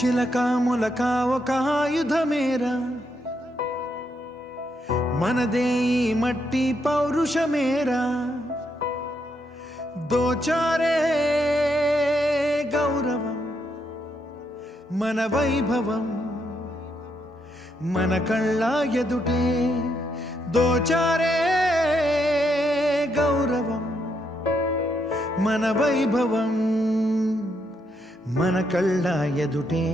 చిలకా ములకా ఒక ఆయుధమేరా మనదే ఈ మట్టి పౌరుషమేరా దోచారే గౌరవం మన వైభవం మన కళ్ళ ఎదుటే దోచారే గౌరవం మన వైభవం మన కళ్ళ ఎదుటే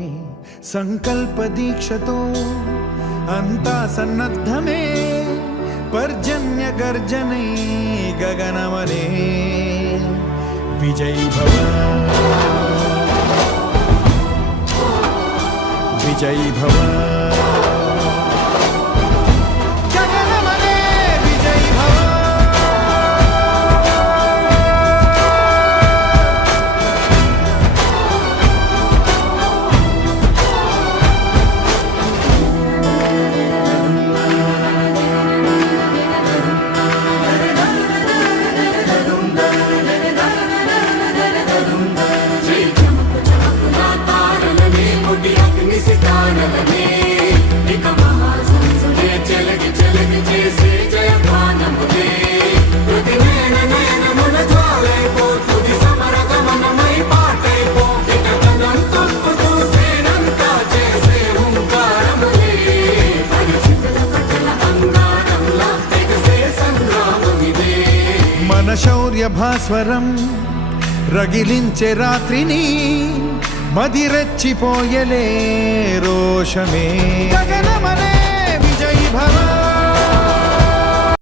సంకల్ప దీక్షతో అంతా సన్నద్ధమే పర్జన్య గర్జనై గగనమనే విజయీ భవ విజయీ భవ మన శౌర్య భాస్వరం రగిలించే రాత్రిని మదిరెచ్చిపోయలే రోషమే గగనమనే విజయీ భవ